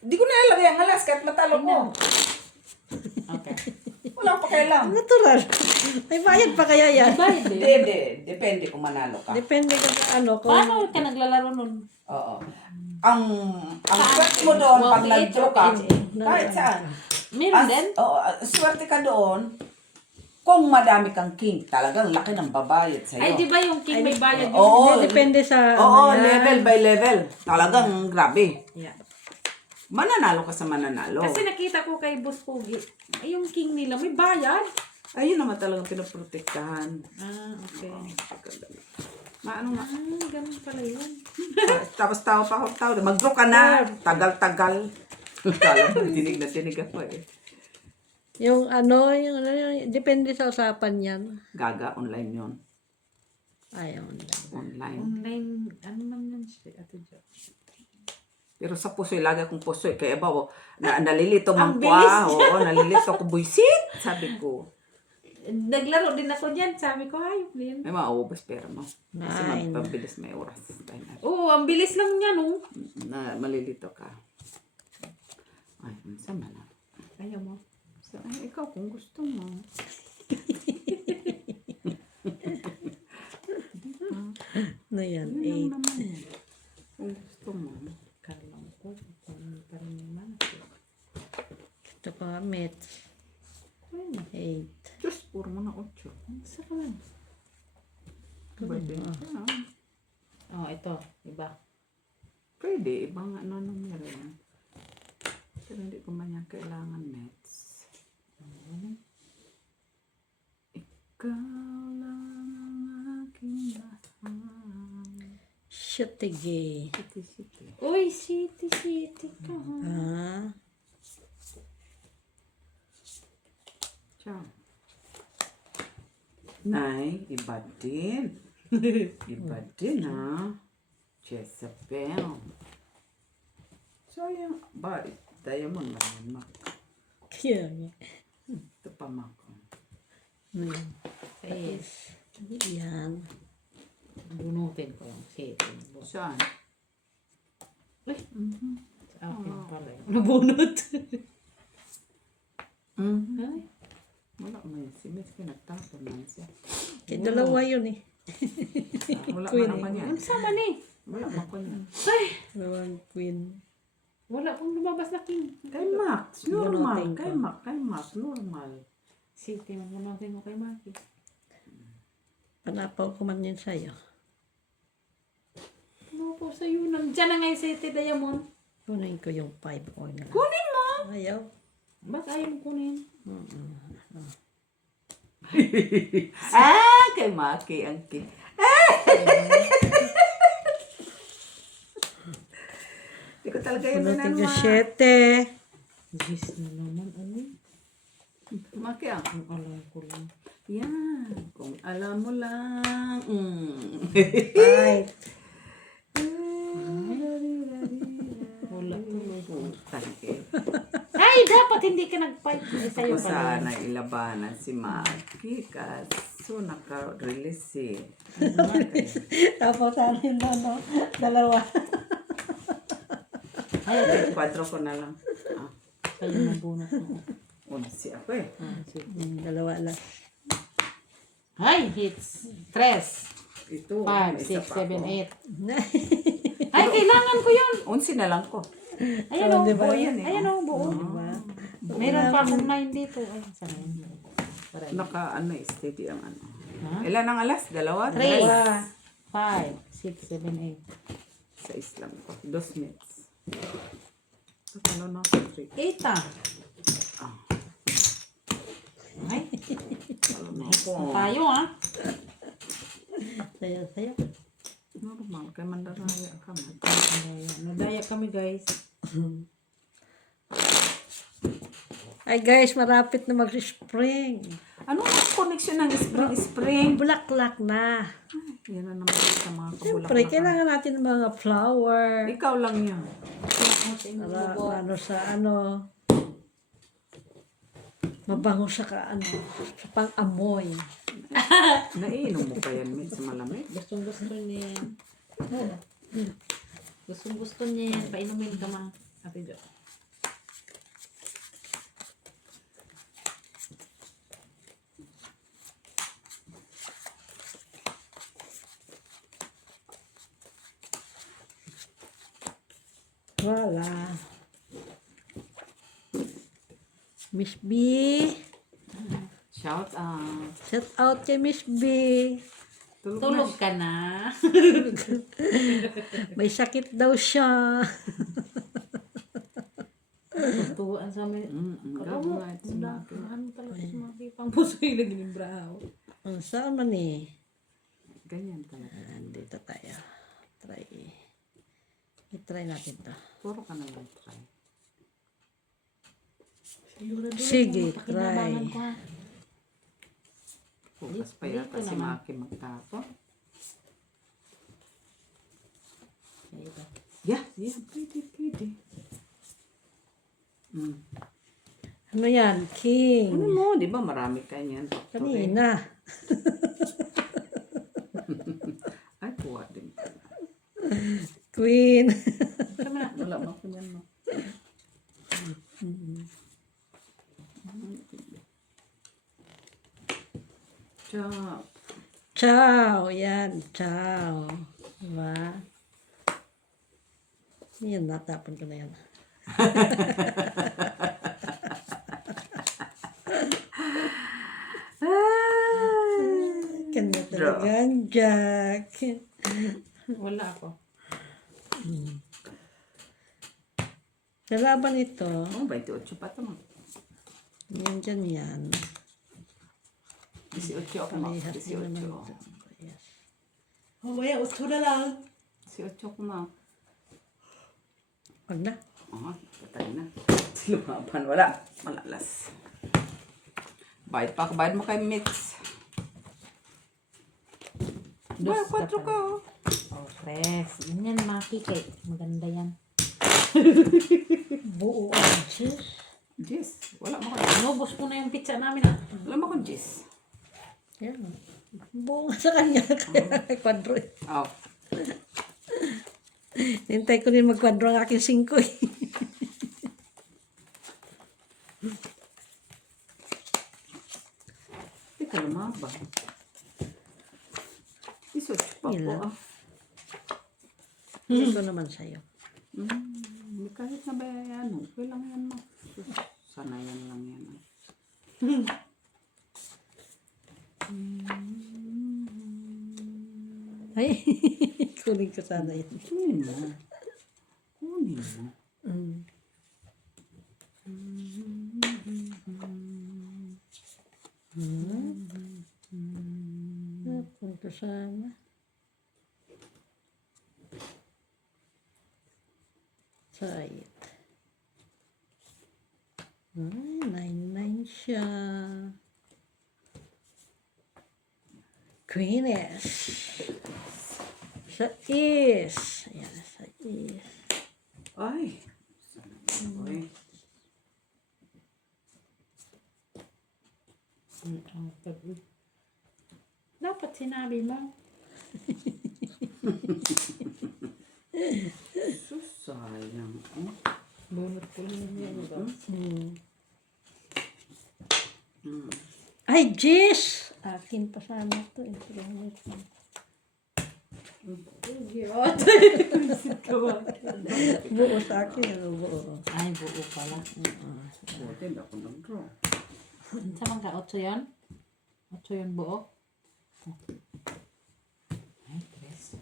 Di ko nalalagay ang alas kahit matalo ko. Okay. Walang pakialam. Natural. May bayad pa kaya yan? Bayad Hindi, eh. hindi. Depende kung manalo ka. Depende ka sa ano. Kung Paano ka naglalaro nun? Oo. Ang swerte mo doon pag 188 nag-draw ka, or 88? kahit saan. Meron din? Oo, swerte ka doon, kung madami kang king, talagang laki ng babayad sa'yo. Ay, di ba yung king may bayad yun? Oo. Hindi, depende sa Oo, ano yan. level by level. Talagang grabe. Yeah. Mananalo ka sa mananalo. Kasi nakita ko kay Boss Pogi, ay yung king nila may bayad. Ayun naman talagang pinoprotektahan. Ah, okay. Maano nga. Ah, ganun pala yun. Tapos tao pa ako tao. Mag-draw ka na. Tagal-tagal. Kala mo, tinig na tinig ako eh. Yung ano, depende sa usapan yan. Gaga, online yun. Ayaw na. Online. Online, ano man yun siya, Ate Jo? Pero sa puso'y, lagi akong puso'y. Kaya ba, nalilito Ang man ko. bilis. Oo, nalilito ko. Buisit! Sabi ko. Naglaro din ako dyan, sabi ko, ayop din. May maubos pera mo. Kasi Nine. magpabilis may oras. Oo, ang bilis lang niya, no? Na malilito ka. Ay, sama na. Ayaw mo. So, ay, ikaw kung gusto mo. Ano yan? Yun lang 8. naman eh. Kung gusto mo. Kalang ko, parang may manas. Ito pa nga, Mets. 8. Diyos, puro mo na 8. Ang sarap lang. Pwede. Oh, ito, iba. Pwede. Ibang ano meron. Pero hindi ko man yan kailangan nets. Ikaw lang ang aking mahal. Shatige. Siti-siti. Uy, city ka. Ah. Ciao. Nay, iba din. Iba din ha. Jezebel. Sayang. Ba, diamond lang yan, Mac. Kaya nga. Ito pa, Mac. Ano yan? Face. Yan. Bunutin ko lang. City. Saan? Uy, sa akin pala yun. Nabunot. Mm-hmm. Ay, Wala mo yun. Si Miss pinagtapon man siya. Kaya dalawa yun eh. Wala Queen man naman yan. ang sama ni. Wala man ko yan. Ay, Dalawang queen. wala pong lumabas na king. Kay Max, normal. Bunutin ko. Kay Max, normal. City, mabunutin mo kay Maki. Panapaw ko man yun sa'yo. Ano po sa'yo? Nandiyan na nga yung City Diamond. Kunin ko yung 5 ko na lang. Kunin mo! Ayaw. Ba't ayaw mo kunin? Kay Maki ang king. Hindi ko talaga yun Punutin ko nananwa. 7. Diyos na naman, ano? Maki ang. Ang alam ko lang. Yan. Kung alam mo lang. 5. Wala tuloy. Tangke. Ay, dapat hindi ka nag-fight. Ay, sa'yo Ako pala. sana ilabanan si Maki. Kaso naka-release eh. Tapos ano yun no? Dalawa. Ay, 4 ko na lang. Sa'yo nabunot mo. Unsi ako eh. Dalawa lang. Ay, hits. 3, Ito. 5, may isa 6, pa 7, ako. 8. Ay, kailangan ko yun. Unsi na lang ko. Ayan o, Diba? buo yan eh. Ayan o, buo. Meron pa akong 9 dito. Ay, sana yun. Para yun. Naka ano eh, steady ang ano. Ha? Ilan ang alas? 2? 3, 3. 5, 6, 7, 8. Sa Islam ko. 2 minutes. Ano na? 3. 8 ah. Ay, Ako. tayo ah. Sayo. Normal. Kaya mandaraya ka man. Nadaya kami guys. Ay guys, marapit na mag-spring. Ano ang connection ng spring? Bulaklak na. Yan na naman sa mga Siyempre, kabulak. kailangan natin ng mga flower. Ikaw lang yan. Para ano sa ano. Mabango sa sa pang-amoy. Naiinom mo pa yan, Mit, sa malamig? Gustong gusto niya yan. Gustong gusto niya yan. Painumin ka ma. Ate Jo. Wala. Miss B. Shout out. Shout out kay Miss B. Tulog ka na. May sakit daw siya. Tutuan sa amin. Gabungat si Maki. Ano talaga si Maki? Pang puso yung lagi ng braho. Saan man eh? Ganyan talaga. Dito tayo. Try. I-try natin to. Puro ka na lang try. Sige, try. Pakinabangan ko ha. Bukas pa yata si Maki magtapo. Yeah, pwede. Ano yan? King. Ano mo, di ba marami ka niyan? Kanina. Ay, kuha din pala. Queen. Wala mo ko niyan mo. Chop. Ciao. Yan. Ciao. Diba? Yan, natapon ko na yan. Kanya talaga, Jack. Wala ako. Sa laban ito, Oh, 28 pa ito mo. yan dyan yan. 18 ako mo. Parehas din 18. naman ito. Yes. Mamaya, 8 na lang. 18 ko na. Wag na. Oh, patay na. Lumaban. Wala. Malalas. Bayad pa ako. Bayad mo kay Mix. Bayad 4 ka. Oh, press. Yan, Maki. Kay maganda yan. Buo ang cheese. Jis. Wala mo ko. Inubos ko na yung pizza namin ah. Wala mo ko Jis. Yan. Buo nga sa kanya. Kaya kwadro. Oh. Hintay ko din magkwadro ang aking 5 eh. Hindi ka lumabang. 18 pa po Ilan? ah. Ito naman sa'yo. Hindi kahit na ba yan. Okay lang yan mo. Sana yan lang yan. Ay, kunin ko sana yan. Kunin mo. Kunin mo. Kunin ko sana. Sait. Ay, 9-9 siya. Queenish. Sa is. Ayan, sa is. Ay. Sana yan. Dapat sinabi mo. Susayang. Oh. Bunot ko lang yan. Ay, Jis! Akin pa sana ito. Buo sa akin. Buo. Ay, buo pala. Buti hindi ako nag-draw. Sa mga 8 yan? 8 yan buo? Ay, tres.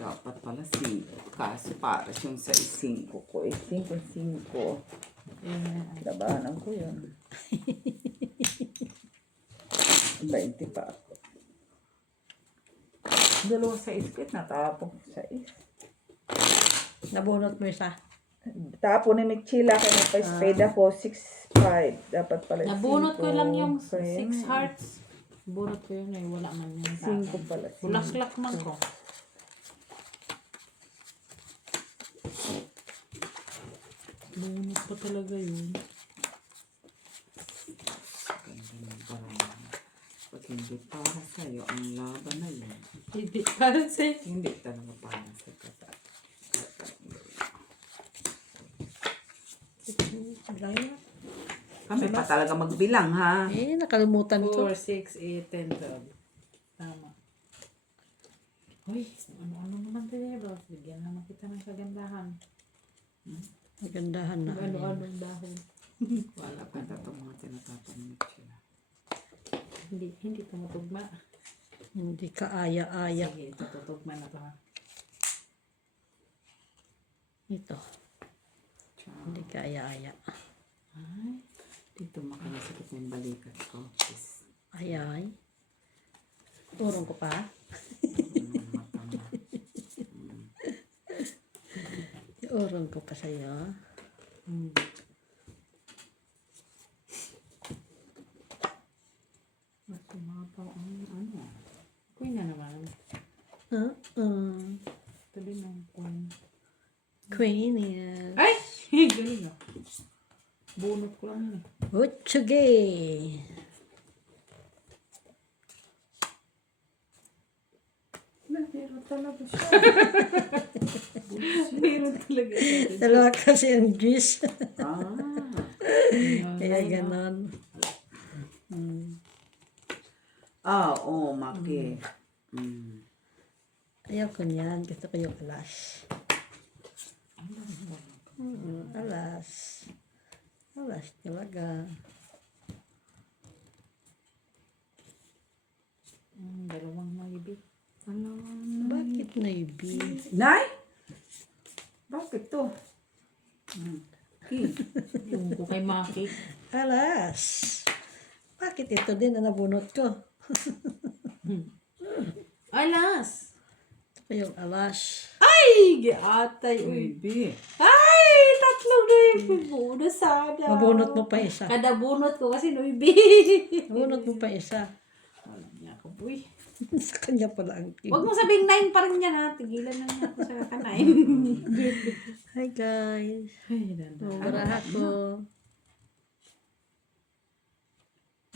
Dapat pala 5. Kaso para yung sa 5 ko. 5. Labanan ko yun. 20 pa ako. Dalawa sa iskit, natapong sa Nabunot mo isa. Tapo ni Michila kaya may pa-spade ako 6-5. Dapat pala Nabunot ko lang yung Kaya 6 hearts. Bunot ko yun eh. Wala man yun. 5 pala. Bulaklak man ko. Bunot pa talaga yun. Pag hindi para sa'yo, ang laban na yun. Hindi para sa'yo. Hindi talaga para sa kata. Bilang yun. Kami pa talaga magbilang, ha? Eh, nakalimutan ko. 4, 6, 8, 10, 12. Tama. Uy, ano naman tayo, bro? Bigyan naman kita ng kagandahan. Magandahan na. Ano-anong dahon. Wala pa itong mga tinatapon ni Mitchila. Hindi tumutugma. Hindi ka aya-aya. Sige, tutugma na to ha. Ito. Hindi ka aya-aya. Ay, dito makanasakit na yung balikat ko. Yes. Ay. Turong ko pa. Mata mo. Iurong ko pa sa'yo. Mas tumapaw ang ano. Queen na naman. Tuloy ng queen. Queen yan. Ay! Galing ah. Bunot ko lang yun eh. Utsugi. Meron talaga siya. Meron talaga. Dalawa kasi ang juice. Ah. Kaya ganon. Ah, oo, Maki. Mm. Ayaw ko niyan. Gusto ko yung alas. Alas. Alas talaga. Dalawang maybe. Bakit navy? Nay? Bakit to? Okay. Yung ko kay Maki. Alas. Bakit ito din na nabunot ko? Alas! Ito ko yung alas. Ay! Giatay. Uy. Baby. Ay! Tatlong nuibi. Bunot sana. Mabunot mo pa isa. Kada bunot ko kasi nuibi. Nabunot mo pa isa. Wala niya ako, boy. Sa kanya pala ang cute. Huwag mo sabihin 9 pa rin yan ha. Tigilan na niya ako sa ka-9. Hi guys. Ay, danda. Baraha ko.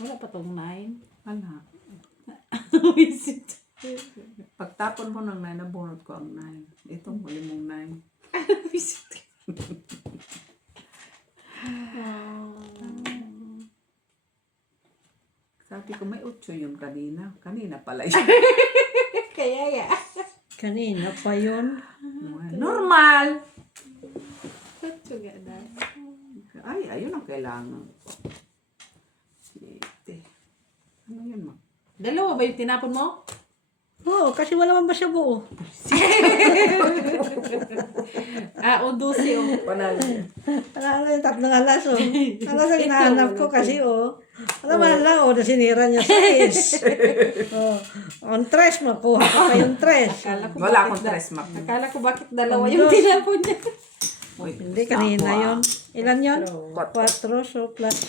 Wala pa tong 9. Wala. Visit. Pagtapon mo ng 9, nabunot ko ang 9. Itong huli mong 9. Visit. Sabi ko, may 8 yun kanina. Kanina pala yun. Kaya ya. Kanina pa yun. Normal! Tatsuga na. Ay, ayun ang kailangan ko. Siyete. Ano yun, ma? Dalawa ba yung tinapon mo? Oo, kasi wala man ba siya buo? O 12 o. Panalo. Ano yung tatlong alas oh. Alas ang hinahanap ko kasi oh. Alam mo lang oh, nasinira niya sa is. Oh, on tres, makuha ka pa yung tres. Wala akong dress map. Akala ko bakit dalawa yung tinapon niya. Wait, Hindi, kanina ako, yun. Ilan yun? 4. 4, so plus.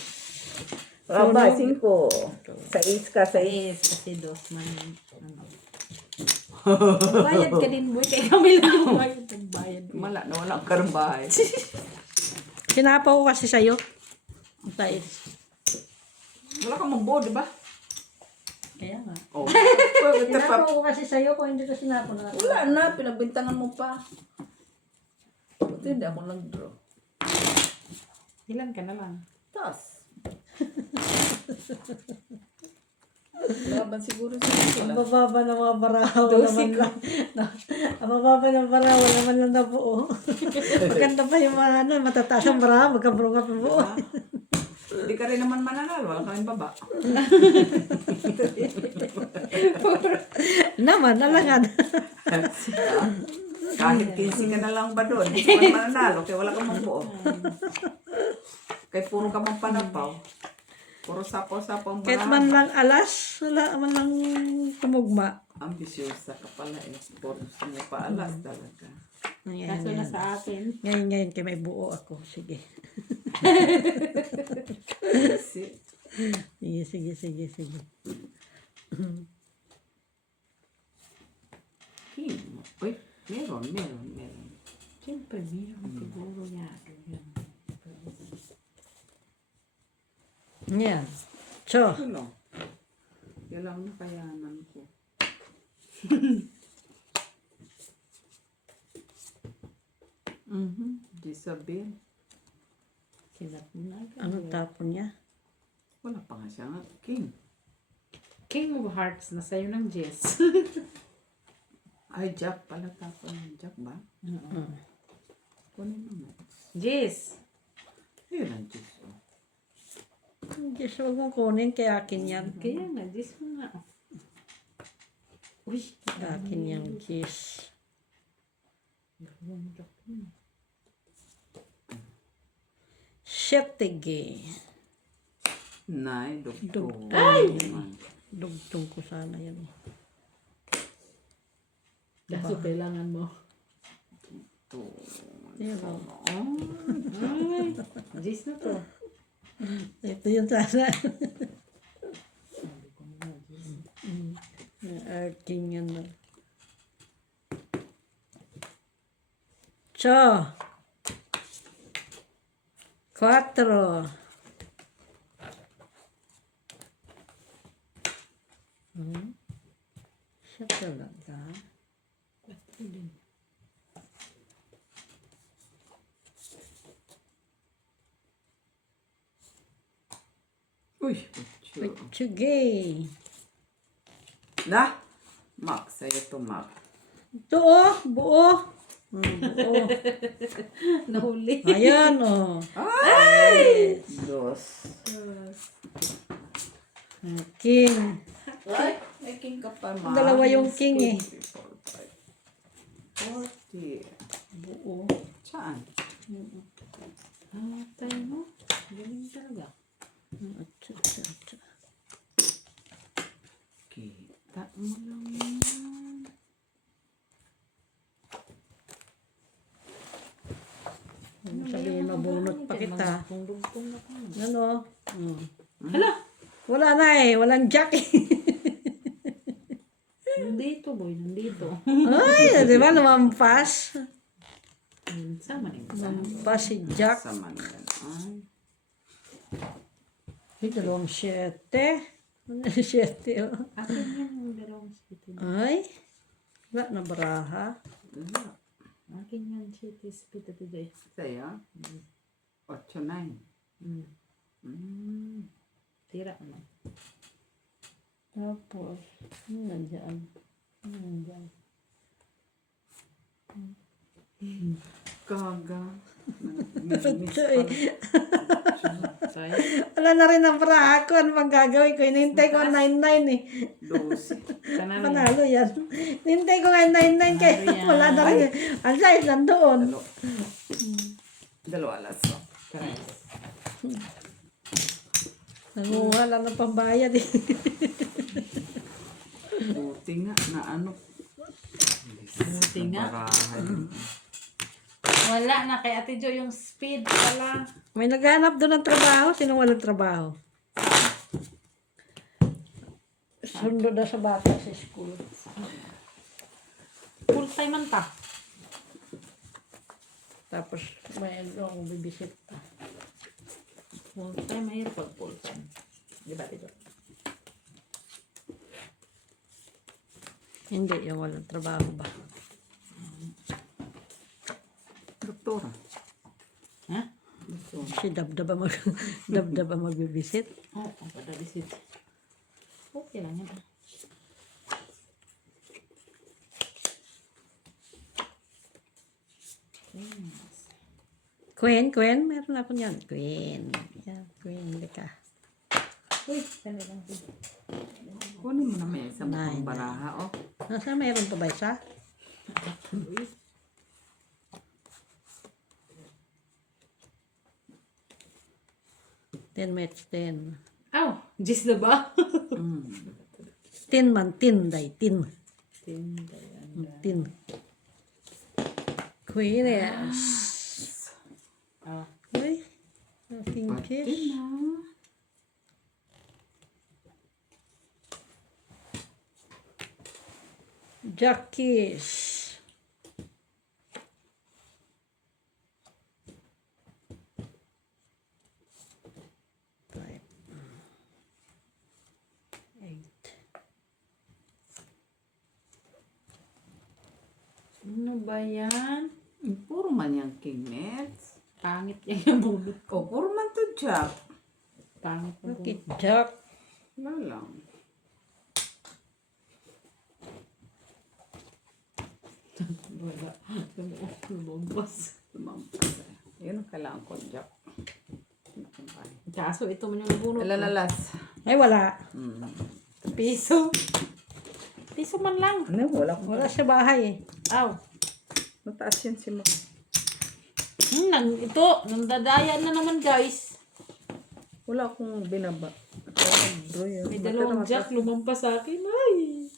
Aba, 5. 6 ka, 6. Yes, kasi dos man. Ano. Bayad ka din, boy. Kaya kami lang yung bayad. Bayad. Wala na, wala akong karambahay. Sinapaw ko kasi sa'yo. Ang tais. Wala kang mabuo, di ba? Kaya nga. Oh. Well, ito pa. Sinapaw ko kasi sa'yo kung hindi ko sinapaw na. Wala na, pinagbintangan mo pa. Buti hindi ako nag-draw. Ilan ka na lang? Tas. Laban siguro siya. Ang bababa ng mga barahaw naman lang. Ang bababa ng barahaw naman lang na buo. Maganda pa yung mga ano, matataas ang barahaw, magkaburong ka pa buo. Hindi ka rin naman mananalo, wala ka rin baba. Naman, alangan. Kahit 15 ka na lang ba doon, hindi ka man mananalo, kaya wala kang mabuo. Kaya puro ka mang panapaw. Puro sapaw-sapaw ang Kahit barahan. man lang alas, wala man lang tumugma. Ambisyosa ka pala eh. Puro gusto mo pa alas talaga. Ngayon, Kaso na sa akin. ngayon, kaya may buo ako. Sige. Kasi, Sige. uy, meron. Siyempre, meron siguro niya. Yan. So, Ano? Yan lang nakayanan ko. Jisabel. Kinat mo na. Anong tapon niya? Wala pa nga siya nga. King. King of Hearts na sa'yo ng Jess. Ay, Jack pala tapon ng Jack ba? Kunin mo nga. Jess. Ayun ang Diyos. Oh. Diyos, huwag mong kunin. Kaya akin yan. Kaya nga, Jess mo nga. Uy. Akin yan, Diyos. Shetige. Nay, dugtong. Dugtong. Dugtong ko sana yan. Kaso kailangan mo. Yun o. Ay. Jess na to. Ito yun sana. Sabi ko nga, Jess. Akin yan na. Cho. 4. Siya talaga. Ito din. Uy, utyo. Sige. Na! Max, sa'yo to, Max. Ito oh, buo. Buo. Nahuli. Ayan oh. Ay! Dos. King. Ay, may king ka pa, Max. Dalawa yung king eh. 40. Buo. Saan? Tayo mo. Galing talaga. Kita mo lang yan. Sabihin mabunot pa kita. Tungtong na pa. Ano? Hala! Wala na eh. Walang jack eh. Nandito, boy. Nandito. Ay, di ba? Lumampas. Sama din. Lumampas si Jack. Sa Manila. Ay. Ay, 7. 7 oh. Akin yan yung dalawang city. Ay. Wala na baraha. Wala. Akin yan city split today. Sa'yo? 8-9. Tira mo. Tapos, nandiyan. Nandiyan. Gaga. Choy. Tayo. Wala na rin ang baraha ko. Ano bang gagawin ko? Hinintay ko ang 99 eh. 12. Panalo. Panalo yan. Hinintay ko nga ang 99 kaya Panalo yan. wala na rin. Ang size nandoon. Dalawa alas. Correct. Nanguha lang ng pambayad eh. Buti nga na ano. Buti nga. Barahan. Wala na kay Ate Jo yung speed pala. May naghanap doon ng trabaho. Sinong walang trabaho? Sundo na sa bata sa school. Full time man ta. Tapos may ano akong bibisit pa. Full time mahirap pag full time. Di ba dito? Hindi, yung walang trabaho ba? Doktora. Ha? Si Dabdaba Dabdaba magbibisit. Oo, pada visit. Okay lang yan. Queen, meron ako niyan. Queen. Yeah, Queen, hindi ka. Uy, saan lang ito? Kunin mo na may isang Nine. mukhang baraha, oh. Nasa meron pa ba isa? Uy. Ten minutes, 10. Aw, Jess na ba? 10 man, 10 day, 10. Tinda yan. 10. Queen, yes. Ah, Uy, aking Pati kiss. na. Jackies. Five. 8. ano ba yan? Puro man yung king meds. Pangit yan yung bulot. O, puro man Jack. Pangit na Bakit Jack? Wala lang. Wala. Lumabas. Lumampas. Yun ang kailangan ko, Jack. Kaso ito man yung nabunot. Alalalas. Ay, wala. Piso. Piso man lang. Ano, wala ko. Wala sa bahay eh. Aw. Mataas yan si mo. Ito. Nandadaya na naman guys. Wala akong binaba. Bro, yun. May dalawang jack lumampas sa akin. Ay.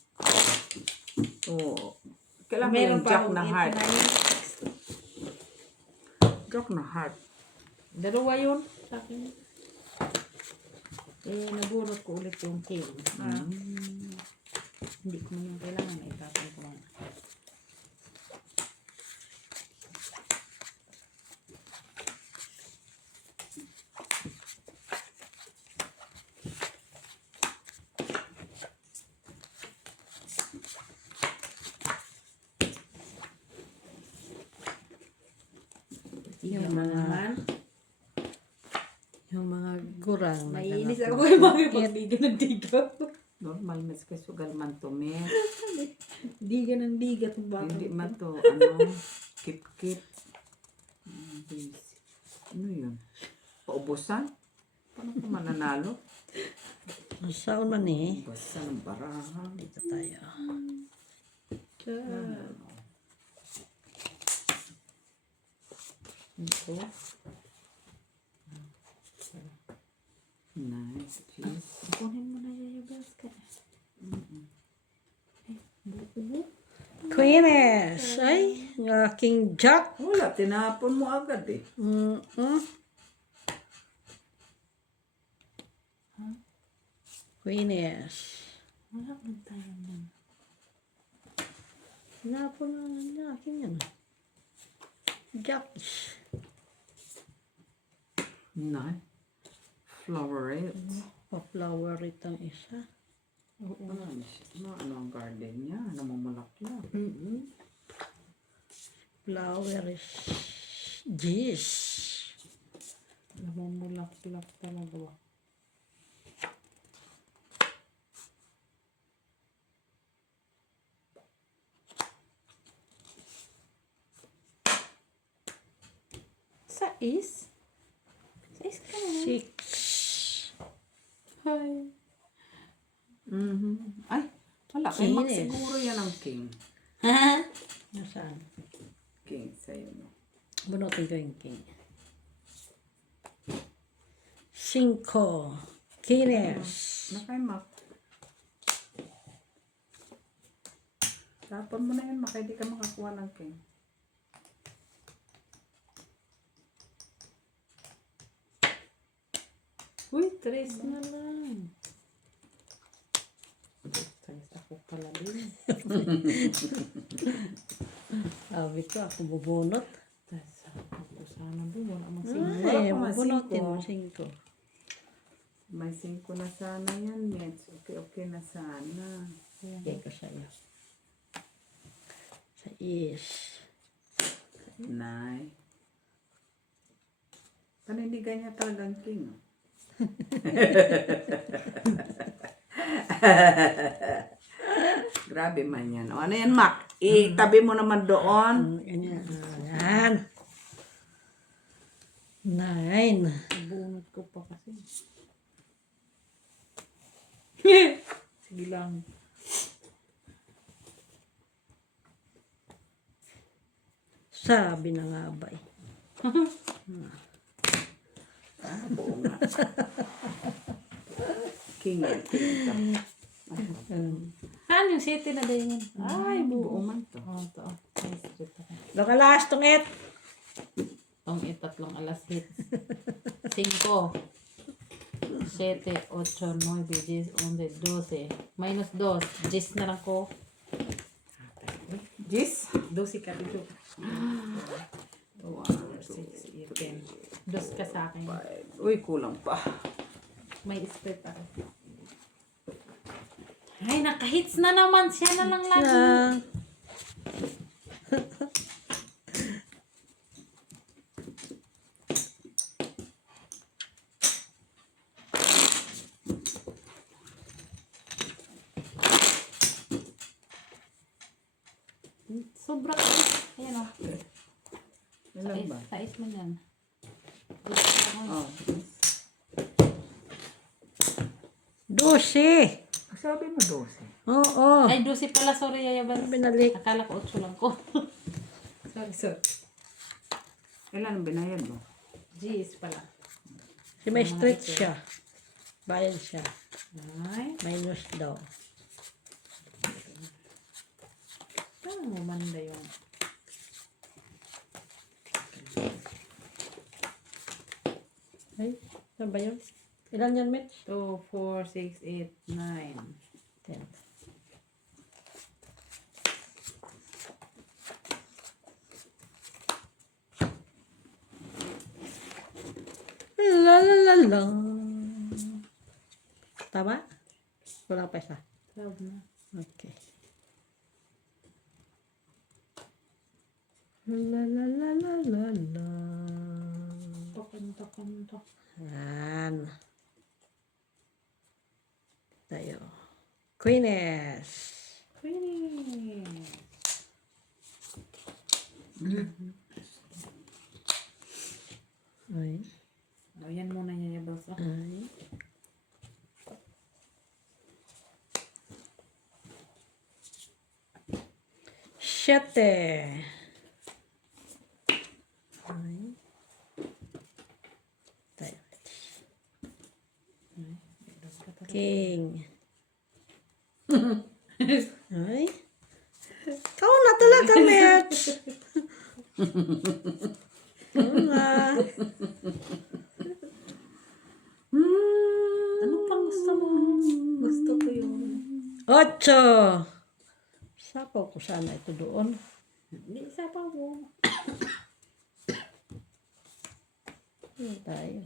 Oo. Kailangan mo Meron yung pa Jack akong na heart. 89. Jack na heart. Dalawa yun sa akin. Nabunot ko ulit yung king. Hindi ko naman kailangan. Itapon ko lang. Yung mga gurang. Naiinis ako yung mga pagdiga ng diga. Normal, mas kay sugal man to, me. Diga ng diga itong bata. Hindi man to, kip-kip. Ano yun? Paubusan? Paano ko mananalo? Saan man eh. Paubusan ng baraha. Dito tayo. Ito. Nice. Jeez. Kunin mo na yung basket. Queeness. Ay, yung aking Jack. Wala, tinapon mo agad eh. Queeness. Wala ko tayo lang. Napo na akin yan. Jack. Nice. Flowerette. Pa-flower itong isa. Ano ang garden niya? Namamulaklak. Flower is Jeez. Namumulak-lak talaga. Sais? Sais ka na. 6. Hi. Ay, wala. Kay King Max eh. siguro yan ang king. Nasaan? King sa'yo. No? Bunutin ko yung king. 5. Queeness. Na kay Mac. Tapon mo na yun, Mac. Hindi ka makakuha ng king. Uy, 3 na lang. 3 ako pala din. Sabi ko, ako bubunot. 3 ako sana din. Wala mang Ay, Wala pa nga, bubunutin 5. mo 5. May 5 na sana yan, Mets. Okay na sana. Okay ko sa'yo. Sa is. Nay. Panindigan niya talagang king. Oh. Grabe man yan. O, ano yan, Mac? Itabi mo naman doon. Ganyan. Yan. 9. Bunot ko pa kasi. Sige lang. Sabi na nga ba eh. Oo nga. King yan. King ka. Saan yung city na din yun? Ay, Buo man to. Oh, ito. Ay, street ako. Lokalas, tungit. Tong itatlong alas hit. 5, 7, 8, 9, 10, 11, 12. Minus 2. 10 na lang ko. Jis? 12 ka dito. 1, 6, 10. 2 ka sa akin. 5. Uy, kulang pa. May spread ako. Ay, nakahits na naman. Siya na lang lagi. Ah, Ilan ba? Sais mo yan. Oh. 12. Sabi mo 12. Oo. Ay, 12 pala. Sorry, Yayabas. Binalik. Akala ko 8 lang ko. sorry. Ilan ang binayad mo? G's pala. Si may stretch siya. Bayad siya. Ay, Minus daw. saan mo manda yung... Ay, saan ba yun? Ilan yan, Mitch? 2, 4, 6, 8, 9. 10. La la la la. Tama? Kulang pa isa. 12 na. Okay. La la la la la la. Tokan. Yan. Tayo. Queeness. Queenie. Ay. O, yan muna Yayabas. Oh. Ay. Siete. Ay. Tayo. King. Ay. Kau na talaga, Mitch. Kau na. Ano pang gusto mo? Gusto ko yung... 8. Sapaw ko sana ito doon. Hindi, isa pa mo. Ano tayo?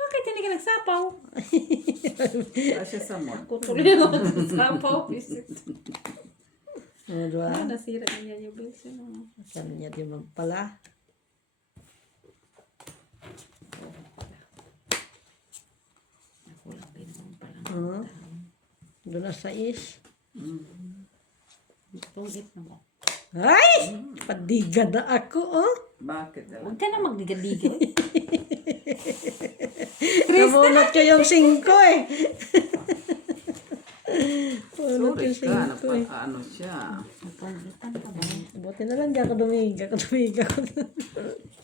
Bakit hindi ka nagsapaw? Asya sa mo. Kutuloy ako nagsapaw. Ano ba? Ah, nasira na niya yung bills yun. Kanya di man pala. Ako lang din naman pala. Doon na sa is. Itong it na mo. Ay! Padiga na ako, oh. Bakit alam? Huwag ka na magdigadigil. Nabunot ko yung 5 eh. Bunot Sorry yung ka, 5 eh. ano siya. Napangitan ka ba? Buti na lang di ako dumiga.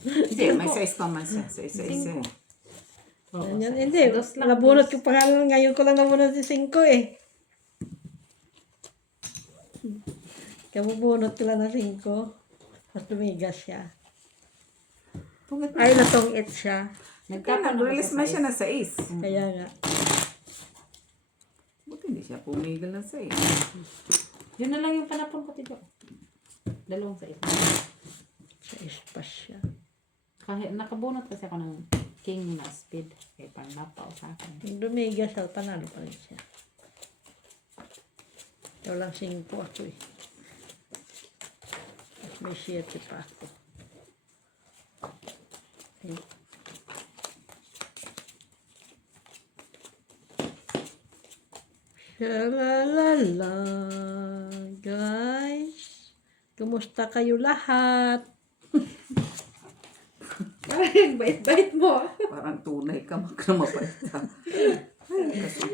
Hindi, may size pa man siya. Size. Yan, hindi. Nabunot ko pangalan. Ngayon ko lang nabunot yung 5 eh. Kabubunot ko lang ng 5. Tapos dumigas siya. Ay, natong-it siya. Kaya nag-release man siya na size. Kaya nga. Buti hindi siya pumigil na size. Yun na lang yung panapon ko tito. 2 sa isa. Sa ispas siya. Kahit nakabunot kasi ako ng king na speed. Kaya pang napaw sa akin. Yung dumigas siya, panalo pa rin siya. Ito lang 5 ako eh. Tapos may 7 pa ako. Okay. Shalalala, guys. Kumusta kayo lahat? Parang bait-bait mo. Parang tunay ka, magkamapalita.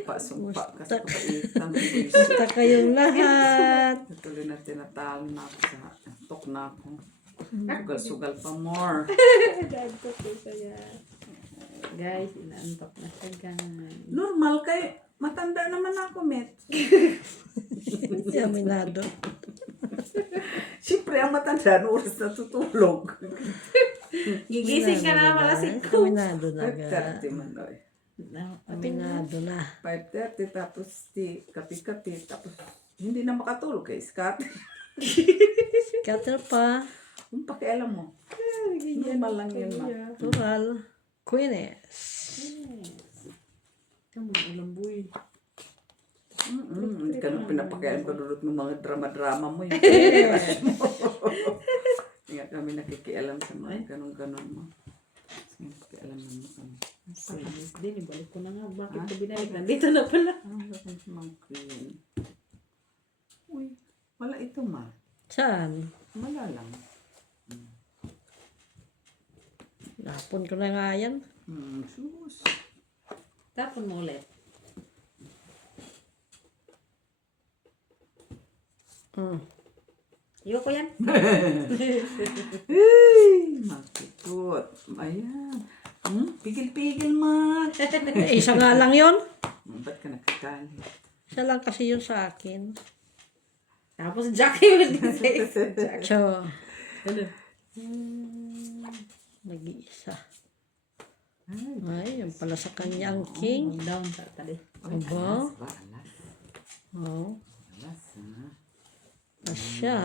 Kasumpa ka sa kapalitan. Kumusta kayong lahat? Tuloy na tinatalo na ako sa tok na ako. Sugal-sugal pa more. Dadto ko siya. Guys, inaantok na siya guys. Normal kay matanda naman ako, Met. Yaminado. Siyempre, ang matanda, no oras na tutulog. Gigising ka na pala 5. Yaminado na ga. 5:30 man daw eh. Yaminado na. 5:30 tapos kapi-kapi tapos hindi na makatulog kay Scott. Scatter pa. Yung pakialam mo. Normal lang yun, ma. Tural. Queeness. Kamu ulam boy. Hindi ka nang pinapakialam ko dulot ng mga drama-drama mo. Yung Hindi nga kami nakikialam sa mga ganun-ganun mo. Sige, pakialam naman kami. Sayos din, ibalik ko na nga. Bakit ko binalik? Nandito na pala. Bakit mag-queen? Uy, wala ito, ma. Saan? Wala lang. Napon ko na nga yan. Sus. Tapon mo ulit. Ayoko yan. Ay, makikot. Ayan. Pigil-pigil, Mat. Isa nga lang yon. Ba't ka nakatali? Isa lang kasi yun sa akin. Tapos Jackie will say. So, Ano? nag-iisa. Ay, yan pala sa kanya ang king. Down sa tali. Aba. Alas ba? Alas. Oh, Alas, ha? asya.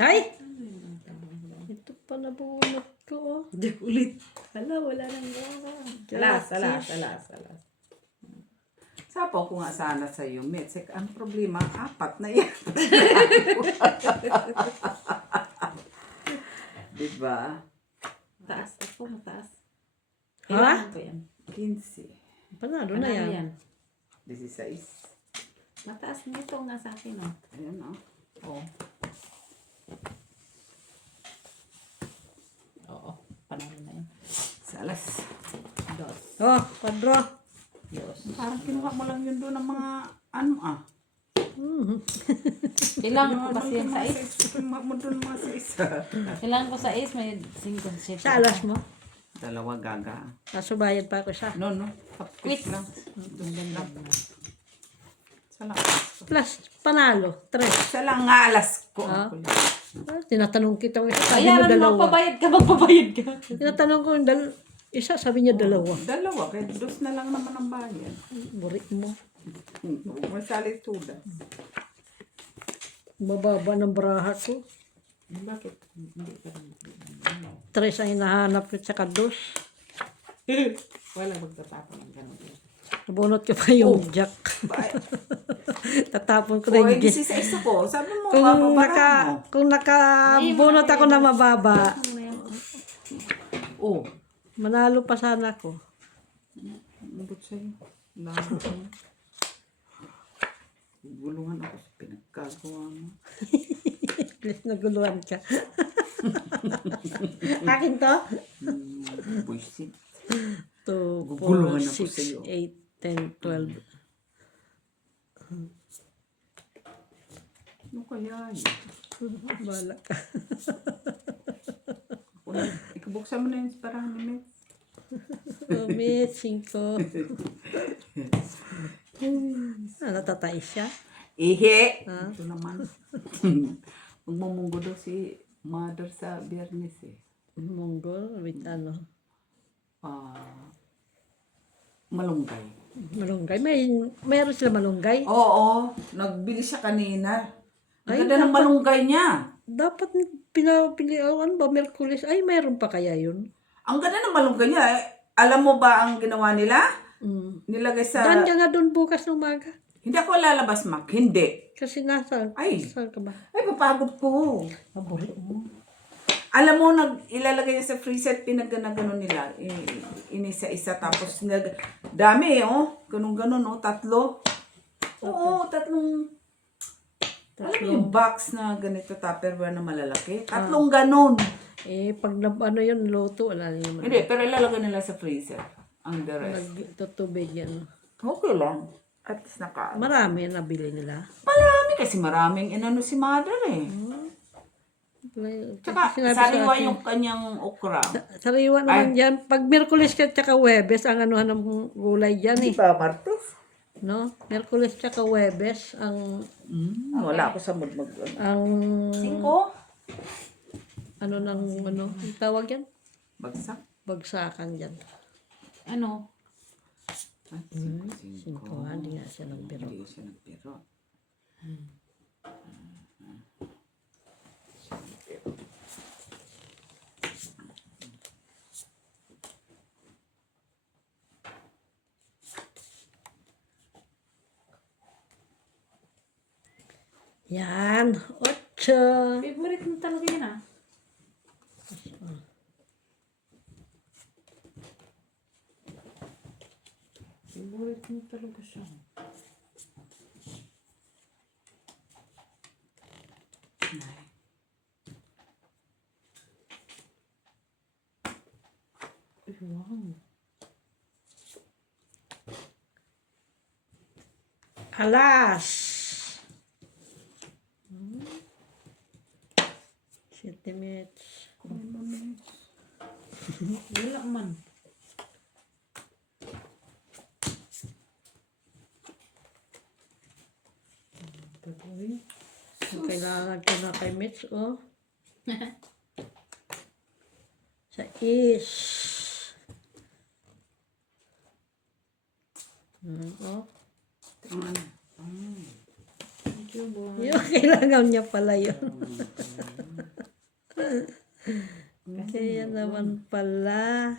Ay! Ito pa nabunot ko, oh. Diyan ulit. Wala nang gawa. Alas. Sapaw ko nga sana sa iyo, Metsek. Ang problema, 4 na yan. Diba? Mataas. Ako mataas. Ha? Kailangan ko yan. 15. Panalo na Panalo yan. 16. Mataas nito nga sa akin, oh. Ayan, oh. Oo. Oo. Panalo na yan. Sa alas. Dos. Oh, padro. Dos. Parang kinuha mo lang yun doon ng mga, ano Kailangan ko kasi yung sa is. Kinuha mo doon mga sa isa. Kailangan ko sa is may single shape. Sa alas mo. 2 gaga. Kaso bayad pa ako siya. No. Quit. Quit lang. Doon lang. Sa lang. Plus, panalo. 3. Sa lang nga alas ko. Ah. Tinatanong kita yung isa, sabi niya Bayaran mo, dalawa. magpabayad ka. Tinatanong ko yung isa, sabi niya dalawa. 2, kaya 2 na lang naman ang bayan. Burik mo. Huwag mo salituda. Mababa ng braha ko. Bakit? Hindi ka rin. 3 ang hinahanap ko, tsaka 2. Wala magtatapon ng ganun. Nabunot ko pa yung jack. Tatapon ko na O, yung jack. sa isa ko. Sabi mo, Kung bababa mo. kung nakabunot ako na mababa, Oh. manalo pa sana ako. Umabot sa'yo. Lalo ko. Gulungan ako sa pinagkagawa mo. Please, naguluhan ka. Akin to? Buisit. 2, Guguluhan 4, ako sa'yo. 6, 8, 10, 12. Ano kaya yun? Bala ka. Ikabuksan mo na yung parahan ni Mets. May 5. Natatay siya. Ihe! Ito naman. Magmumunggo daw si mother sa biyernes eh. Mongol with ano. Malunggay. Malunggay. Mayroon sila malunggay. Oo, nagbili siya kanina. Ang Ay, ganda ng dapat- malunggay niya. Dapat pinapili, ano ba, Merkulis? Ay, mayroon pa kaya yun? Ang ganda ng malunggay niya. Alam mo ba ang ginawa nila? Nilagay sa... Dan ka nga doon bukas ng umaga. Hindi ako lalabas, Mac. Hindi. Kasi nasa, Ay. saan ka ba? Ay, papagod ko. Paborito mo. Alam mo, ilalagay niya sa freezer, pinagganagano nila. Inisa-isa, tapos dami oh. Ganun-ganon oh. 3. Oo, 3. Alam mo yung box na ganito, Tupperware na malalaki? 3 ganun. Pag ano yun, loto, wala na yun. Hindi, pero ilalagay nila sa freezer. Ang the rest. Nagtutubig yan. Okay lang. At least Marami nabili nila. Marami kasi maraming inano si mother eh. Tsaka Sinabi sariwa sa akin, yung kanyang okra. Sariwa naman yan. Pag Merkulis ka tsaka Webes, ang anuhan ng gulay dyan eh. ba, Martes? No? Merkulis tsaka Webes, ang Wala ako sa mood ang 5? ano ang tawag yan? Bagsak? Bagsakan dyan. Ano? At 5, hindi nga siya nagbiro. Hindi siya nagbiro. Yan, 8. Favorite mo talaga yun, ah. Favorite mo talaga siya. Wow. Alas. 7 minutes. Wala man. Patuloy. Kailangan ko na kay Mitch, oh. Sa is. Oh. Thank you, boy. Yung kailangan niya pala yun. Kaya naman pala.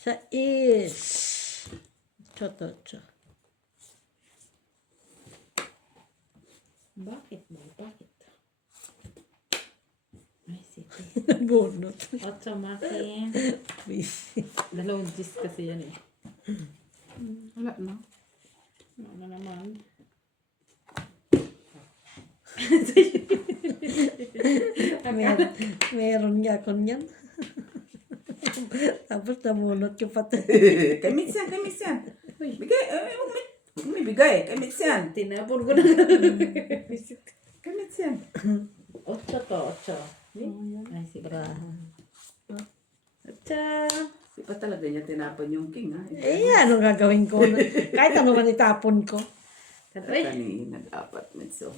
Sa is. Chotocho. Bakit, boy? Bakit? Ay, sige. Bunot. Otso, makin. Busy. Dalawang gis kasi yan eh. Wala na. Ano na naman? Meron nga ako niyan. Tapos nabunot ko pati. Kay Mitch yan, kay Mitch yan. Bigay, huwag may bigay. Kay Mitch yan. Tinapon ko na. Kay Mitch yan. Otso to, otso. Ay, sige. Otso. Di pa talaga niya tinapon yung king, ha? Anong gagawin ko? Kahit ano man itapon ko. Ay, Kanina, nag-apat Mitch, oh.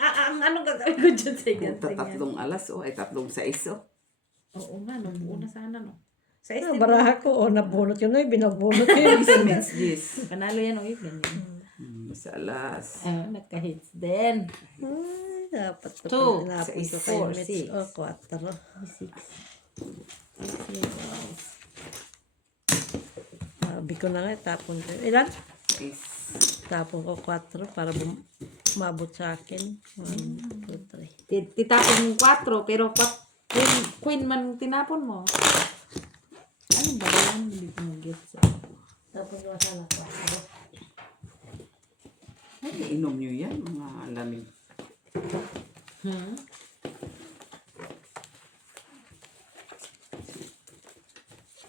ang anong gagawin ko dyan sa igan? Tatlong alas, oh. Ay, tatlong sais, oh. Oo nga, nabuo na sana, no? Sa Ano, isip, baraha ko, nabunot yun na, binabunot ko yun. Isa Mitch, yes. panalo yan, o yun. Sa alas. Nagka-hits din. Ay, dapat ko Two, tinapon ko kay four, Mitch. six. O, 4. 6. Sabi ko na nga, tapon ko. Ilan? Is. Tapon ko 4 para mabot sa akin. 1, 2, 3. Titapon mo 4, pero queen man tinapon mo. Ano ba yan? Hindi ko mag-gets. Tapon ko sana 4. Ay, inom nyo yan, mga lamig.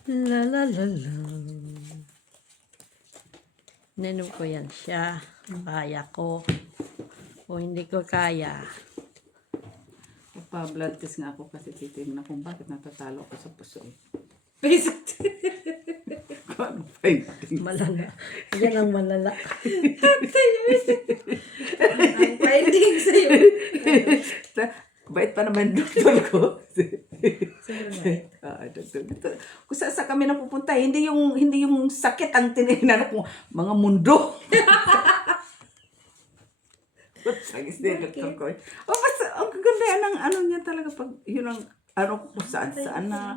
La la la la. Ninom ko yan siya. Kaya ko. O hindi ko kaya. Pa-blood test nga ako kasi titignan kung bakit natatalo ako sa puso. Basic. Ano finding? Malala. Yan ang malala. Ang finding sa'yo. Bait pa naman doktor ko. Sa'yo Doktor. Kung saan sa kami napupunta, hindi yung sakit ang tinihinanap mo, mga mundo. Sagis din, doktor ko. Oh, basta, ang ganda yan ang ano niya talaga pag, yun ang, ano, kung saan na,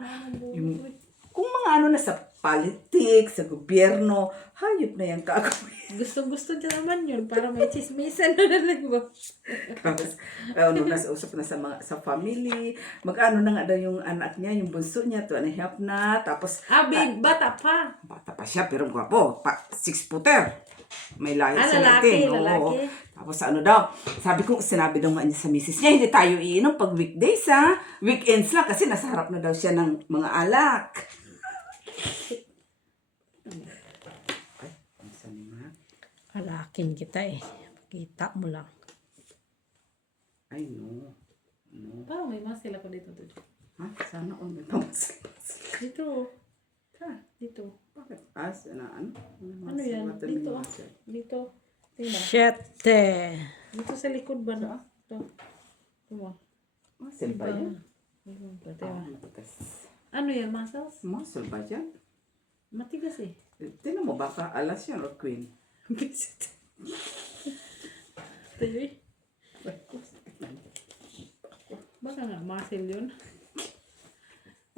yung, kung mga ano na sa politics, sa gobyerno, hayop na yan kagawin. Gusto niya naman yun para may chismisan na lang ba? Tapos, ano, nasa usap na sa family, mag-ano na nga daw yung anak niya, yung bunso niya, 2.5 na, tapos, Bata pa. bata pa siya, pero gwapo, 6 footer. May lahi Lalaki. Tapos ano daw, sinabi daw nga niya sa misis niya, hindi tayo iinom pag weekdays ha, weekends lang, kasi nasa harap na daw siya ng mga alak. Ay, ang sama. Alakin kita eh. Kita mo lang. Ay, no. Parang may muscle ako dito. Ha? Sana all may pamasin. Dito. Ha? Dito. Bakit? Ano? Ano yan? Dito. Dito. Tingnan. 7. Dito sa likod ba na? Ito. Ito mo. Muscle ba yan? Tingnan. Matigas. Ano yan, muscles? Muscle ba yan? Matigas eh. Tinan mo, baka alas yan or queen. Tayo eh. Baka nga, muscle yun.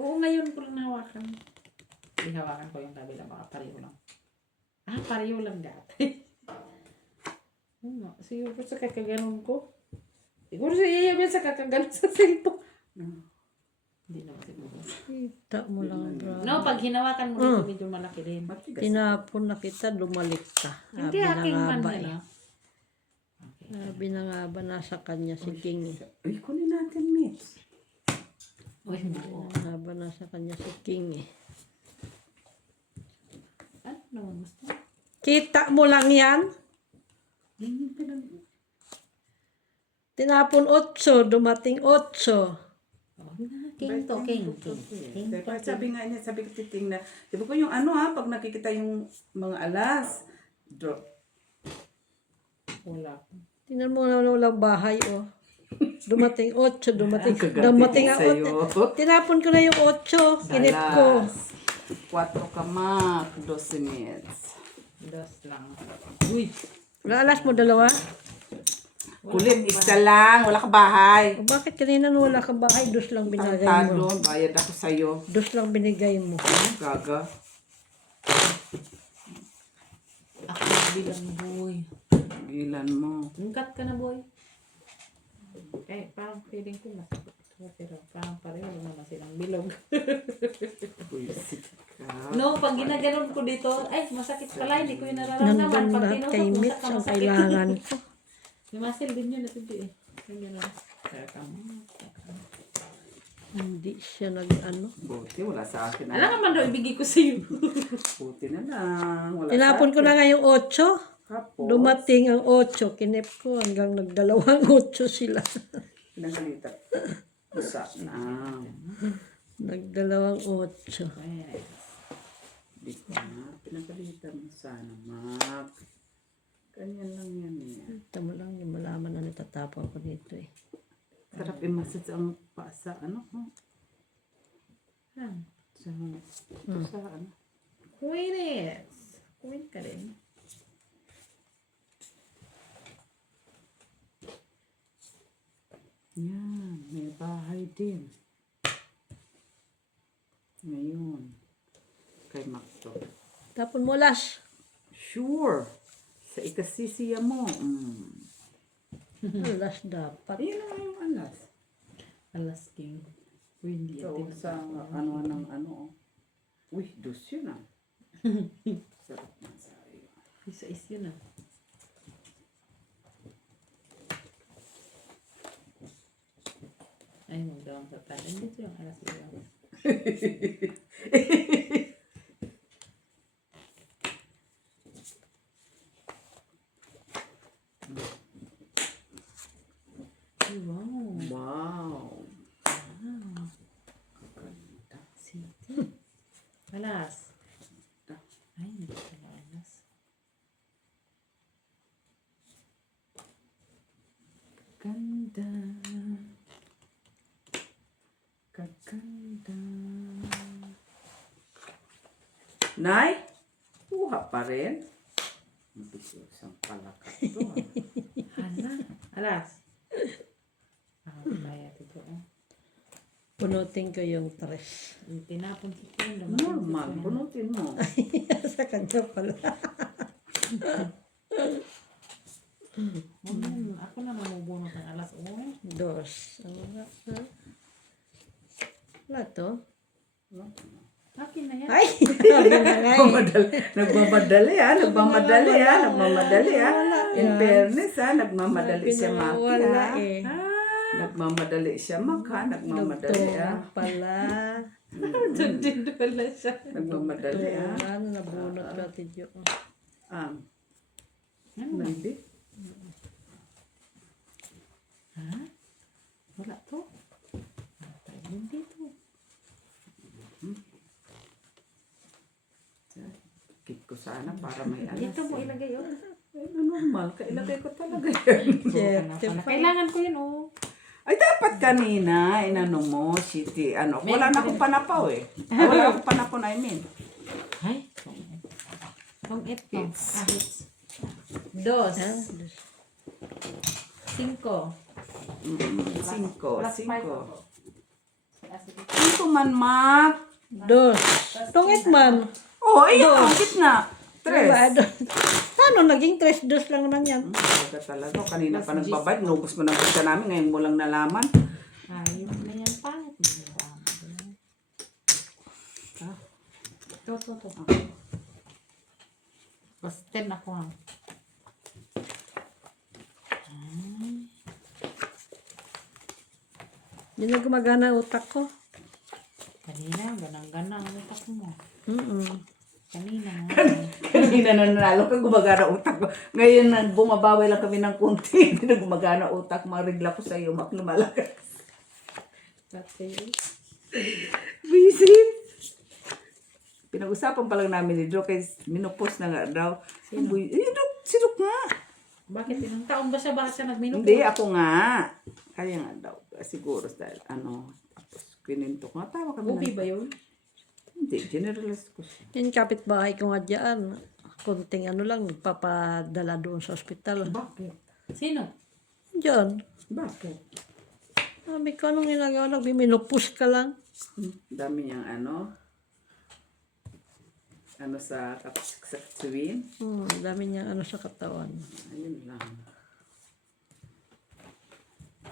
Oo, ngayon ko lang nahawakan. Hindi hawakan ko yung kabila, baka pareho lang. Pareho lang dati. Oo nga, siguro sa kakaganon ko. Siguro sa iya sa kakaganon sa cellphone. Hindi naman siguro. Kita mo lang, bro. No, pag hinawakan mo dito, medyo malaki din. Matigas. Tinapon na kita, lumalik ka. Hindi Sabi na aking nga man ba yan, eh. ah. Okay. Sabi na nga ba nasa kanya si King eh. Uy, kunin natin, Mitch. Uy, buo. Nga ba nasa kanya si King eh. Ano naman gusto? Kita mo lang yan. Tinapon 8, dumating 8. Oh, king to, king. King to. Diba, sabi nga niya, sabi ko titingnan. Di ba po yung ano ha, pag nakikita yung mga alas, drop. Wala. Tingnan mo na walang bahay oh. Dumating 8, dumating ang sa'yo. 8. Tinapon ko na yung 8, kinip ko. 4 kamak, 12 minutes. Dos lang. Uy. Alas mo dalawa? Kulit, isa lang, wala ka bahay. O bakit kanina nung wala kang bahay, 2 lang binigay mo? Tado, bayad ako sa'yo. 2 lang binigay mo. Gaga. Ako bilang boy. Gilan mo. Ungkat ka na boy. Eh, parang feeling ko masakit ito. Pero parang pareho naman silang bilog. Buisit ka. No, pag ginaganon ko dito, ay, masakit pala. Hindi ko yung nararamdaman. Nandun Pag lahat kay tinusok, Mitch masakit ang masakit. kailangan ko. Yung muscle din yun, natuloy eh. Yung gano'n. Hindi siya nag-ano. Buti, wala sa akin. Alam naman daw, ibigay ko sa'yo. Buti na lang. Wala Tinapon sa ko na nga yung 8. Tapos, Dumating ang 8. Kinip ko hanggang nagdalawang 8 sila. pinagalitan. Usa na. Nagdalawang 8. Di ko na. Pinagalitan mo sana, Mac. Ganyan lang yan eh. Tama lang yung malaman na natatapon ko dito eh. Sarap i-massage ang paa sa ano. Ah, Sa, sa ano. Queeness. Queen ka rin. Yan, may bahay din. Ngayon, kay Macto. Tapon mo las. Sure. Sa ikasisiya mo. Las dapat. Ayun na yung alas. Alas king. Queen di So, sa ano ng ano. Uy, dos yun ah. Sarap na sa'yo. Isa-is yun ah. Ay, magdawang sa tayo. Dito yung alas yun. Ay, wow. Wow. City. Alas. Ay, hindi pala alas. Ganda. Kaganda. Nay? Kuha pa rin? Isang palaka to ah. Hala. Alas. Ah, kaya ito. Punutin ko yung tres. Tinapon ko yun. Normal, punutin mo. Sa kanya pala. Ako na mamubunot ng alas. Oh. 2. Ano nga? Ha? Wala to? Akin na yan. Ay! Sabi na nga eh. Nagmamadali ah. In fairness ah, nagmamadali siya Maki Wala ah. eh. Nagmamadali siya Maka, nagmamadali ah. Doktora pala. Din wala siya. Nagmamadali ah. Ano nabunot ka, Tidyo? Hindi. Ha? Wala to. Hindi to. Kit ko sana para may alas. Dito mo ilagay yun. Normal, kailagay ko talaga yan. Kailangan ko yun oh. Ay, dapat kanina, inano mo, city, ano, wala na akong panapaw eh. Wala akong panapon, I mean. Ay. Kung ito. Dos. 5. 5 man, Mac. 2. Tungit man. Oh, iyan, ang gitna. Diba? 3. Ano, naging 3, 2 lang naman yan. Talaga, kanina pa nagbabad, nubos mo na gusto namin, ngayon mo lang nalaman. Ayun na yan. Pangit mo yung to. Basta 10 ako ha. Hindi na gumagana ang utak ko. Kanina, ganang-gana ang utak mo. Kanina nga. Kanina na nanalo ka, gumagana utak ko. Ngayon, bumabawi lang kami ng kunti. Hindi na gumagana utak. Marigla ko sa'yo, mak lumalakas. Kasi, Visit! Pinag-usapan pa lang namin ni Drew kay minupos na nga daw. Sino? Sino nga? bakit ilang taon ba siya? Bakit siya nagminupo? Hindi, ako nga. Kaya nga daw. Siguro dahil tapos kininto ko nga. Tawa kami Ubi ba yun? Hindi, generalize ko siya. Yung kapitbahay ko nga dyan, konting ano lang, papadala doon sa ospital. Bakit? Sino? Diyan. Bakit? Sabi ko, anong ginagawa? Minupus ka lang. Dami niyang sa kapsaksuin. Dami niyang ano sa katawan. Ayun lang.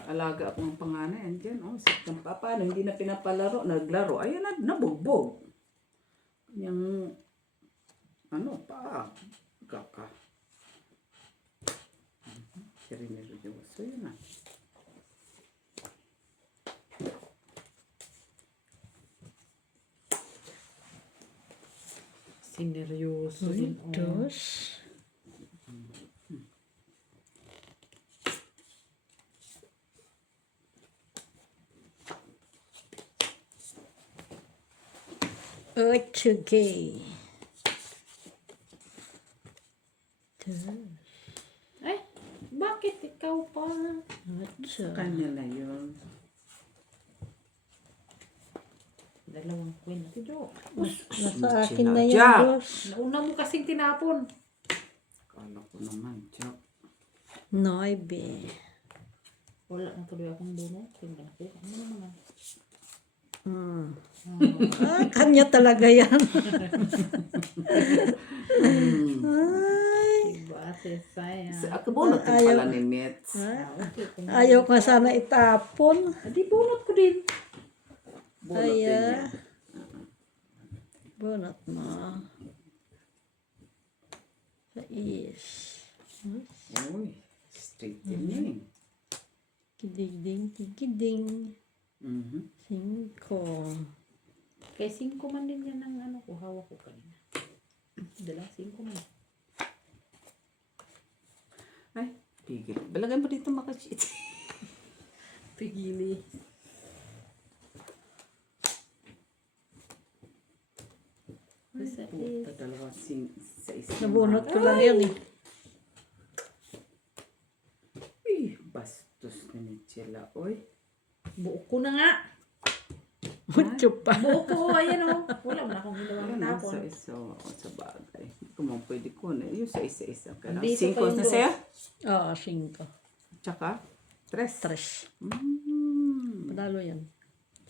Alaga ako ng panganay. Andyan, sakit ng papa. Hindi na pinapalaro. Naglaro. Ayun na, nabugbog. Yung, kaka. Sirinero Diyos. So, yun na. Sineryoso yun. Dos. Okay. Ay, bakit ikaw pa? Sa kanya na yun. Dalawang queen. Tido. Nasa akin na yan, Sinadya. Diyos. Nauna mo kasing tinapon. Kala ko naman, Jack. Noibe. Wala na tuloy akong dono. Tingnan ko. Ano naman? Kanya talaga yan. Ay, Diba? Saya. Ako bunot din pala ni Mitz. Okay. ayaw ko sana itapon. Di bunot ko din. Bunot din niya. Bunot mo. Sa is. Uy, straight din yun. Kidigding, kikiding. Mhm. 5. Kay 5 man din yan ang ko. Hawak ko kanina. Dalang 5 man. Ay, tigil. Balagay mo dito makachit. Pigili. Sa is. Puta, dalawa sa isa. Nabunot ko lang yan eh. Uy, bastos na ni Chela. Uy. Buo ko na nga. Mucho pa. Buo ko. Ayan o. Wala mo na akong ginawa ng Ano, tapon. sa isa. Sa bagay. Hindi ko man pwede ko na. Yung sa isa-isa. Kailangan Dito pa 5 yung na dos. sa'yo? Oo, 5. Tsaka 3. 3. Panalo yan.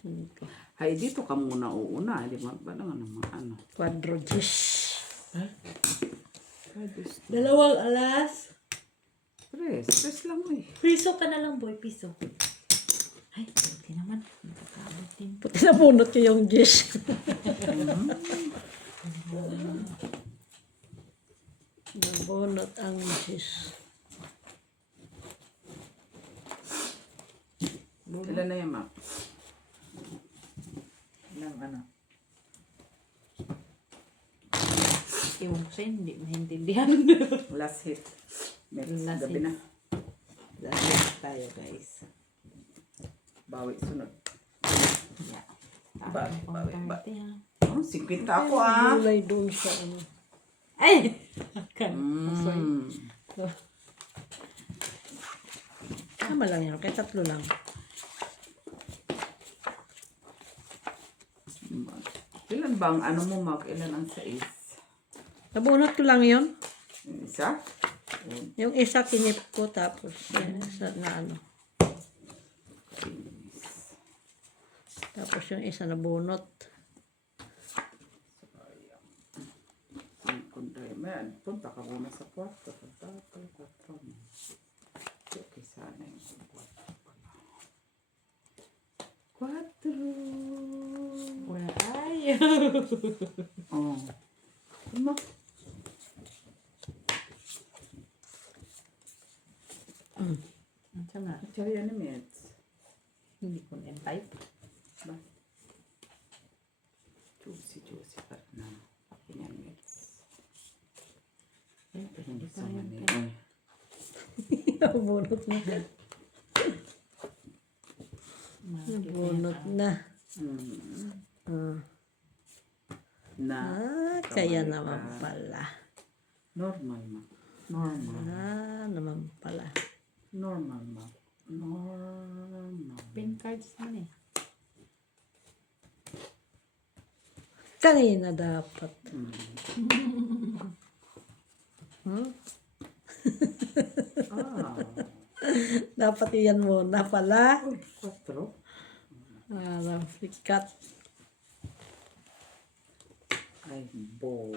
5. Hay, dito ka muna uuna. Di ba? Ba naman Quadrogis. Ay, gusto. Dalawang alas. 3 lang eh. Piso ka na lang, boy. Piso. Ay, buti naman. Nakakaabot din. Puti na bunot ko yung gis. Nabunot ang gis. Ilan na yan, Mac? Ilang Ewan ko sa'yo, hindi maintindihan. Last hit. Next, Last gabi hit. na. Last tayo, guys. Bawi, sunod. Yeah. Bawi, bawi, bawi. 30, ha? Oh, 50 ako ah. Gulay doon sa ano. Ay! Tama lang yan. Kaya 3 lang. Ilan bang ano mo, Mac? Ilan ang 6? Nabunot ko lang yun. Yung isa? Yung isa kinip ko tapos yung isa na ano. Tapos yung isa nabunot. Man, punta ka muna sa kwarto. Okay, sana yung kwarto pala. 4. Wala ayaw. Oh. Ano? Ang sama. Actually, ano, Mets? Hindi ko na-type. Juicy pa rin na. Pinamits. Hindi pa Sa yan. Manila. Bunot na. Bunot na. Na. Kaya naman pala. Normal ma. Normal. Naman pala. Normal ma. Normal. Pin cards naman eh. Kanina dapat. Dapat iyan muna pala. 4. Sikat. Ay, bo.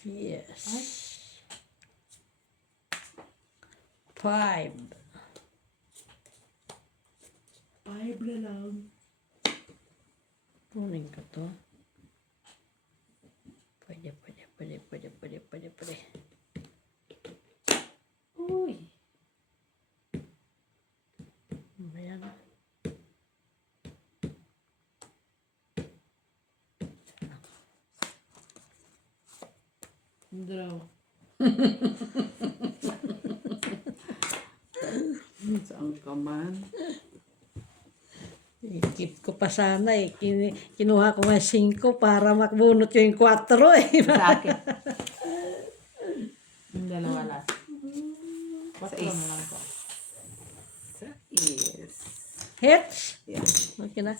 Yes. 5. 5 na lang. Kunin ko to. Pwede. Uy. Ayan. Draw. Saan ka man? I-keep ko pa sana eh. Kinuha ko nga 5 para makbunot ko yung 4 eh. Sa akin. Yung dalawa last. 4 na lang ko. Yes. Hits? Yeah. Okay na.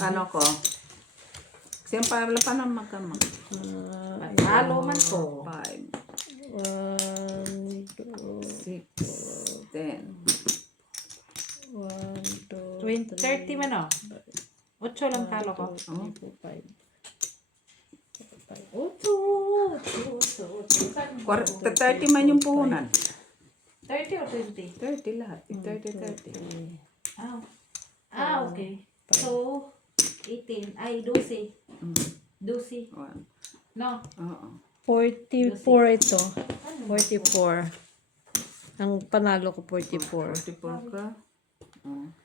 Ano ko? Kasi wala pa naman magkamang. Halo man ko. 5, 1, 6, 10. 2, 30 man o. 8 lang talo ko. 5. 30 man yung puhunan. 30 or 20? 30 lahat. 30. Okay. So, 18. Ay, 12. 12. No. Oo. 44 ito. 44. Ang panalo ko 44. 44 ka.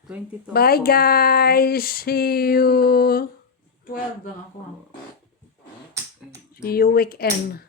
22. Bye guys! See you! 12 lang ako. See you weekend.